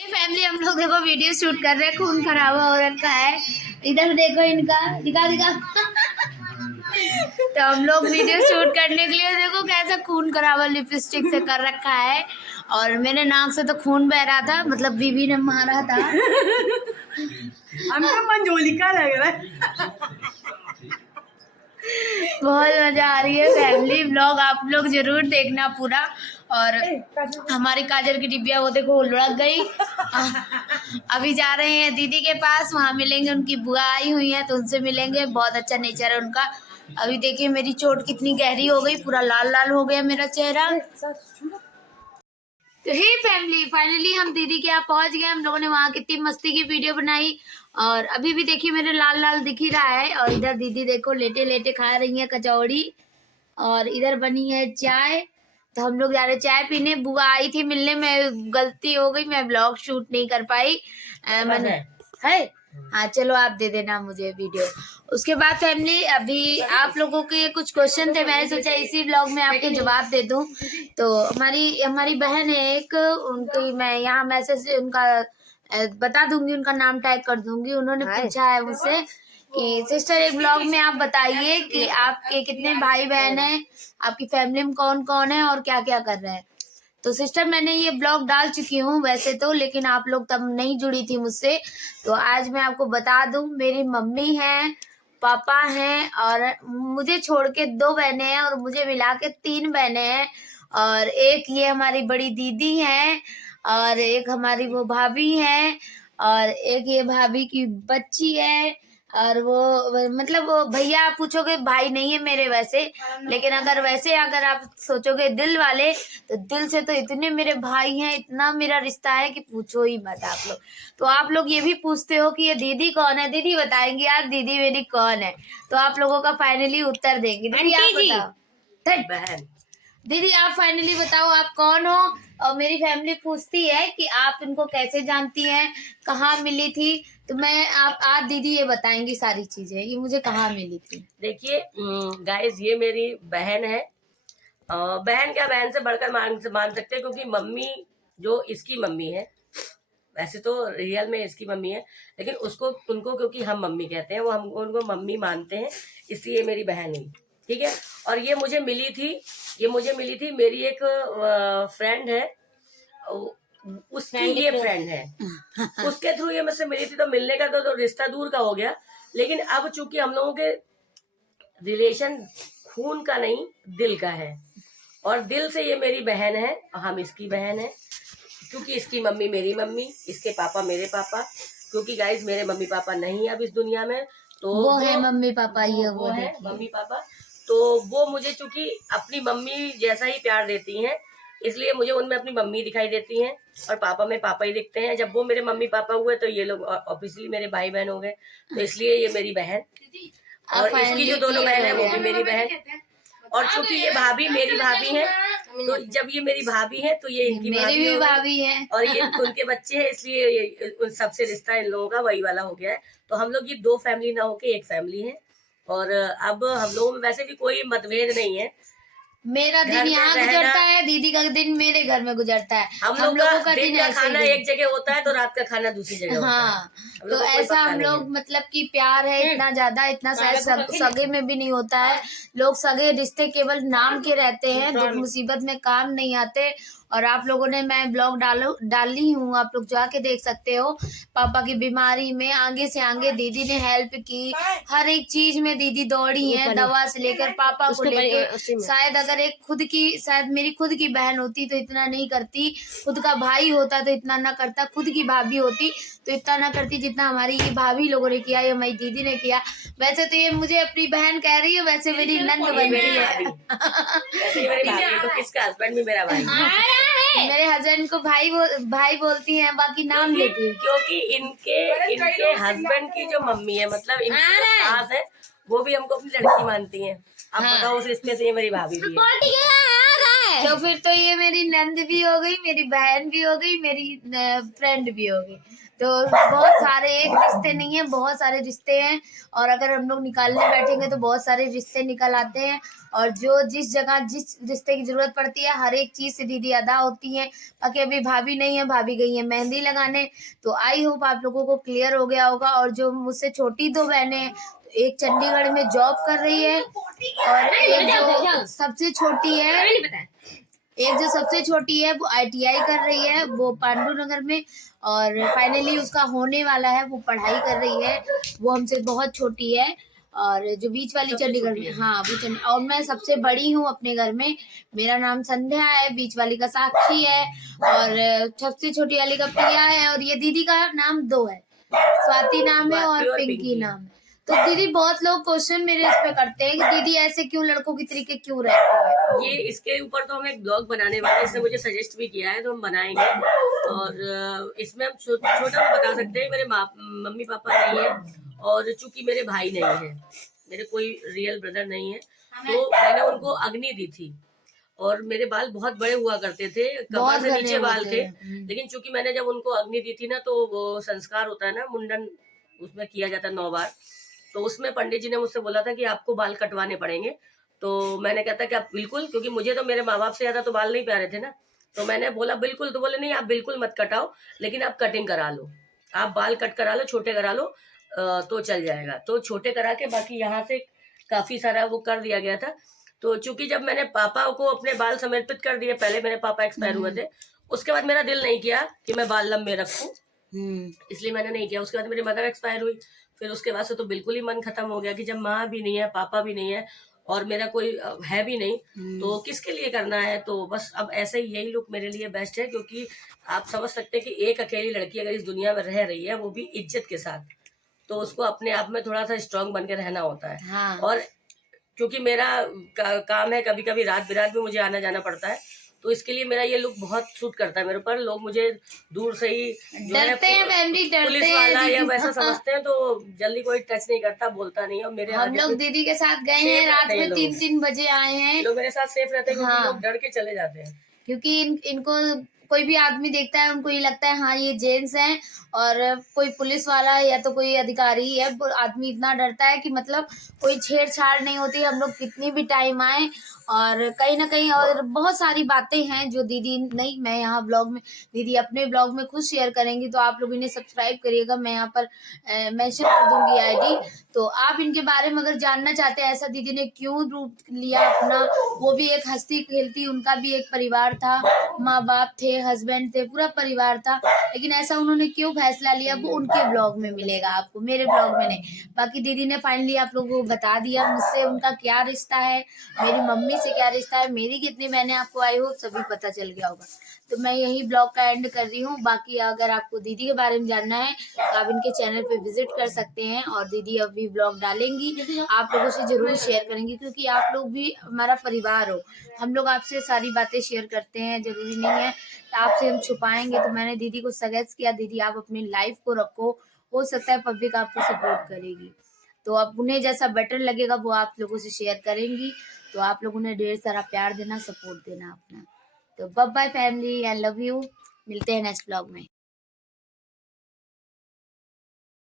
Family हम लोग देखो वीडियो शूट कर रहे हैं, खून खराबा हो रखा है। इधर देखो इनका, दिखा दिखा। तो हम लोग वीडियो शूट करने के लिए देखो कैसा खून खराबा लिपस्टिक से कर रखा है। और मेरे नाक से तो खून बह रहा था, मतलब बीबी ने मारा था। हमको मंजोलिका लग रहा है। बहुत मजा आ रही है। फैमिली व्लॉग आप लोग जरूर देखना पूरा। और हमारी काजल की डिब्बिया वो देखो लुढ़क गई। अभी जा रहे हैं दीदी के पास, वहाँ मिलेंगे, उनकी बुआ आई हुई है तो उनसे मिलेंगे। बहुत अच्छा नेचर है उनका। अभी देखिए मेरी चोट कितनी गहरी हो गई, पूरा लाल लाल हो गया मेरा चेहरा। तो हे फैमिली, फाइनली हम दीदी के यहाँ पहुंच गए। हम लोगों ने वहाँ कितनी मस्ती की वीडियो बनाई। और अभी भी देखिए मेरे लाल लाल दिख ही रहा है। और इधर दीदी देखो लेटे लेटे खा रही है कचौड़ी। और इधर बनी है चाय। तो हम लोग जा रहे चाय पीने। बुआ आई थी मिलने में, गलती हो गई, मैं ब्लॉग शूट नहीं कर पाई। मैंने है हाँ, चलो आप दे देना मुझे वीडियो। उसके बाद फैमिली अभी आप लोगों के कुछ क्वेश्चन थे, मैंने सोचा इसी ब्लॉग में आपके जवाब दे दूं। तो हमारी बहन है एक, उनकी मैं यहाँ मैसेज उनका बता दूंगी, उनका नाम टाइप कर दूंगी। उन्होंने पूछा है मुझसे कि सिस्टर एक ब्लॉग में आप बताइए कि आपके कितने भाई बहन हैं, आपकी फैमिली में कौन कौन है और क्या क्या कर रहे हैं। तो सिस्टर मैंने ये ब्लॉग डाल चुकी हूँ वैसे तो, लेकिन आप लोग तब नहीं जुड़ी थी मुझसे। तो आज मैं आपको बता दूं, मेरी मम्मी है, पापा हैं, और मुझे छोड़ के 2 बहनें हैं, और मुझे मिला के 3 बहनें हैं। और एक ये हमारी बड़ी दीदी है, और एक हमारी वो भाभी है, और एक ये भाभी की बच्ची है। और वो मतलब वो भैया आप पूछोगे भाई नहीं है मेरे वैसे, लेकिन अगर आप सोचोगे दिल वाले, तो दिल से तो इतने मेरे भाई हैं, इतना मेरा रिश्ता है कि पूछो ही मत आप लोग। तो आप लोग ये भी पूछते हो कि ये दीदी कौन है, दीदी बताएंगी यार दीदी मेरी कौन है। तो आप लोगों का फाइनली उत्तर देंगी। दीदी आप बताओ। बहन दीदी आप फाइनली बताओ आप कौन हो। और मेरी फैमिली पूछती है कि आप इनको कैसे जानती हैं, कहाँ मिली थी। तो मैं आप आज दीदी ये बताएंगी सारी चीजें, ये मुझे कहाँ मिली थी। देखिए गाइस, ये मेरी बहन है। बहन क्या, बहन से बढ़कर मान सकते हैं, क्योंकि मम्मी जो इसकी मम्मी है, वैसे तो रियल में इसकी मम्मी है, लेकिन उनको क्योंकि हम मम्मी कहते हैं, वो हम उनको मम्मी मानते हैं, इसलिए मेरी बहन हुई। ठीक है। और ये मुझे मिली थी मेरी एक फ्रेंड है, उसकी ये फ्रेंड है, उसके थ्रू ये मुझसे मिली थी। तो मिलने का तो रिश्ता दूर का हो गया, लेकिन अब चूंकि हम लोगों के रिलेशन खून का नहीं दिल का है, और दिल से ये मेरी बहन है और हम इसकी बहन है। क्योंकि इसकी मम्मी मेरी मम्मी, इसके पापा मेरे पापा, क्योंकि गाइस मेरे मम्मी पापा नहीं अब इस दुनिया में। तो वो है मम्मी पापा, ये वो है मम्मी पापा। तो वो मुझे चूंकि अपनी मम्मी जैसा ही प्यार देती हैं, इसलिए मुझे उनमें अपनी मम्मी दिखाई देती हैं, और पापा में पापा ही दिखते हैं। जब वो मेरे मम्मी पापा हुए तो ये लोग ऑब्वियसली मेरे भाई बहन हो गए, तो इसलिए ये मेरी बहन। और इसकी जो दोनों बहन है वो भी मेरी बहन। और चूंकि ये भाभी मेरी भाभी है, तो जब ये मेरी भाभी है तो ये इनकी मेरी भी भाभी है, और ये उनके बच्चे हैं, इसलिए ये उन सबसे रिश्ता इन लोगों का वही वाला हो गया है। तो हम लोग ये 2 फैमिली ना होके एक फैमिली है। और अब हम लोगों में वैसे भी कोई मतभेद नहीं है। मेरा दिन यहाँ गुजरता है, दीदी का दिन मेरे घर में गुजरता है। हम लोगों का दिन का खाना एक जगह होता है, तो रात का खाना दूसरी जगह होता है। तो ऐसा हम लोग मतलब कि प्यार है इतना ज्यादा, इतना शायद सगे में भी नहीं होता है। लोग सगे रिश्ते केवल नाम के रहते हैं, दुख मुसीबत में काम नहीं आते। और आप लोगों ने, मैं ब्लॉग डाली हूँ, आप लोग जाके देख सकते हो। पापा की बीमारी में आगे से आगे दीदी ने हेल्प की, हर एक चीज में दीदी दौड़ी है, दवा से लेकर पापा को लेकर। शायद अगर शायद मेरी खुद की बहन होती तो इतना नहीं करती, खुद का भाई होता तो इतना ना करता, खुद की भाभी होती तो इतना ना करती जितना हमारी ये भाभी लोगों ने किया, या हमारी दीदी ने किया। वैसे तो ये मुझे अपनी बहन कह रही है, वैसे मेरी नंद बनती है। तो किसका हस्बैंड भी मेरा भाई है। मेरे हस्बैंड को भाई बोलती हैं, बाकी नाम लेती है। क्योंकि इनके हस्बैंड की जो मम्मी है, मतलब इनकी जो सास है, वो भी हमको अपनी लड़की मानती है। अब बताओ उस रिश्ते से ये मेरी भाभी भी है। तो फिर तो ये मेरी नंद भी हो गई, मेरी बहन भी हो गई, मेरी फ्रेंड भी हो गई। तो बहुत सारे एक रिश्ते नहीं है, बहुत सारे रिश्ते हैं, और अगर हम लोग निकालने बैठेंगे तो बहुत सारे रिश्ते निकल आते हैं। और जो जिस जगह जिस रिश्ते की जरूरत पड़ती है हर एक चीज से दीदी अदा होती है। बाकी अभी भाभी नहीं है, भाभी गई है मेहंदी लगाने। तो आई होप आप लोगों को क्लियर हो गया होगा। और जो मुझसे छोटी दो बहनें हैं, एक चंडीगढ़ में जॉब कर रही है और एक जो सबसे छोटी है, वो ITI कर रही है, वो पांडु नगर में। और फाइनली उसका होने वाला है, वो पढ़ाई कर रही है, वो हमसे बहुत छोटी है। और जो बीच वाली चंडीगढ़ में, हाँ वो और मैं सबसे बड़ी हूँ अपने घर में। मेरा नाम संध्या है, बीच वाली का साक्षी है, और सबसे छोटी वाली का प्रिया है, और ये दीदी का नाम 2 है, स्वाति नाम है और पिंकी नाम है। तो दीदी बहुत लोग क्वेश्चन मेरे इस पे करते हैं कि दीदी ऐसे क्यों लड़कों की तरीके क्यों रहती है। ये इसके ऊपर तो हम एक ब्लॉग बनाने वाले हैं, इसने मुझे सजेस्ट भी किया है, तो हम बनाएंगे। और इसमें हम छोटा बता सकते हैं, मेरे मम्मी पापा नहीं है, और चूंकि मेरे भाई नहीं है, मेरे कोई रियल ब्रदर नहीं है, तो मैंने उनको अग्नि दी थी। और मेरे बाल बहुत बड़े हुआ करते थे, कमर से नीचे बाल थे, लेकिन चूंकि मैंने जब उनको अग्नि दी थी ना, तो वो संस्कार होता है ना, मुंडन उसमें किया जाता है 9 बार। तो उसमें पंडित जी ने मुझसे बोला था कि आपको बाल कटवाने पड़ेंगे। तो मैंने कहता कि आप बिल्कुल, क्योंकि मुझे तो मेरे माँ बाप से ज्यादा तो बाल नहीं प्यारे थे ना, तो मैंने बोला बिल्कुल। तो बोले नहीं, आप बिल्कुल मत कटाओ, लेकिन आप कटिंग करा लो, आप बाल कट करा लो, छोटे करा लो, तो चल जाएगा। तो छोटे करा के बाकी यहाँ से काफी सारा वो कर दिया गया था। तो चूंकि जब मैंने पापा को अपने बाल समर्पित कर दिए, पहले मेरे पापा एक्सपायर हुए थे, उसके बाद मेरा दिल नहीं किया कि मैं बाल लंबे रखूं, इसलिए मैंने नहीं किया। उसके बाद मेरी मदर एक्सपायर हुई, फिर उसके बाद से तो बिल्कुल ही मन खत्म हो गया कि जब माँ भी नहीं है, पापा भी नहीं है, और मेरा कोई है भी नहीं, तो किसके लिए करना है। तो बस अब ऐसे ही यही लुक मेरे लिए बेस्ट है, क्योंकि आप समझ सकते हैं कि एक अकेली लड़की अगर इस दुनिया में रह रही है, वो भी इज्जत के साथ, तो उसको अपने आप में थोड़ा सा स्ट्रांग बन के रहना होता है। हाँ। और क्योंकि मेरा काम है, कभी कभी रात बिरात भी मुझे आना जाना पड़ता है, तो इसके लिए मेरा ये लुक बहुत सूट करता है मेरे ऊपर। लोग मुझे दूर से ही डरते हैं, फैमिली डरते पुलिस हैं, वाला या वैसा समझते हैं, तो जल्दी कोई टच नहीं करता, बोलता नहीं है। और मेरे हम लोग दीदी के साथ गए हैं, रात में 3-3 बजे आए हैं। लोग मेरे साथ सेफ रहते हैं, क्योंकि लोग डर के चले जाते हैं, क्योंकि इनको कोई भी आदमी देखता है, उनको ये लगता है हाँ ये जेंट्स हैं, और कोई पुलिस वाला या तो कोई अधिकारी है, वो आदमी इतना डरता है कि मतलब कोई छेड़छाड़ नहीं होती। हम लोग कितनी भी टाइम आए, और कहीं ना कहीं और बहुत सारी बातें हैं जो दीदी नहीं, मैं यहाँ ब्लॉग में, दीदी अपने ब्लॉग में खुद शेयर करेंगी। तो आप लोग इन्हें सब्सक्राइब करिएगा, मैं यहाँ पर मेंशन कर दूंगी ID। तो आप इनके बारे में अगर जानना चाहते हैं ऐसा दीदी ने क्यों रूप लिया अपना, वो भी एक हंसती खेलती, उनका भी एक परिवार था, माँ बाप थे, हस्बैंड थे, पूरा परिवार था, लेकिन ऐसा उन्होंने क्यों फैसला लिया, वो उनके ब्लॉग में मिलेगा आपको, मेरे ब्लॉग में नहीं। बाकी दीदी ने फाइनली आप लोगों को बता दिया मुझसे उनका क्या रिश्ता है, मेरी मम्मी से क्या रिश्ता है, मेरी कितनी बहनें, आपको आई होप सभी पता चल गया होगा। तो मैं यही ब्लॉग का एंड कर रही हूँ। बाकी अगर आपको दीदी के बारे में जानना है तो आप इनके चैनल पे विजिट कर सकते हैं, और दीदी अभी ब्लॉग डालेंगी, आप लोगों से जरूर शेयर करेंगी, क्योंकि आप लोग भी हमारा परिवार हो। हम लोग आपसे सारी बातें शेयर करते हैं, जरूरी नहीं है आपसे हम छुपाएंगे। तो मैंने दीदी को सजेस्ट किया, दीदी आप अपनी लाइफ को रखो, हो सकता है पब्लिक आपको सपोर्ट करेगी, तो अब उन्हें जैसा बेटर लगेगा वो आप लोगों से शेयर करेंगी। तो आप लोग उन्हें ढेर सारा प्यार देना, सपोर्ट देना अपना। तो bye bye family, I love you, मिलते हैं नेक्स्ट ब्लॉग में।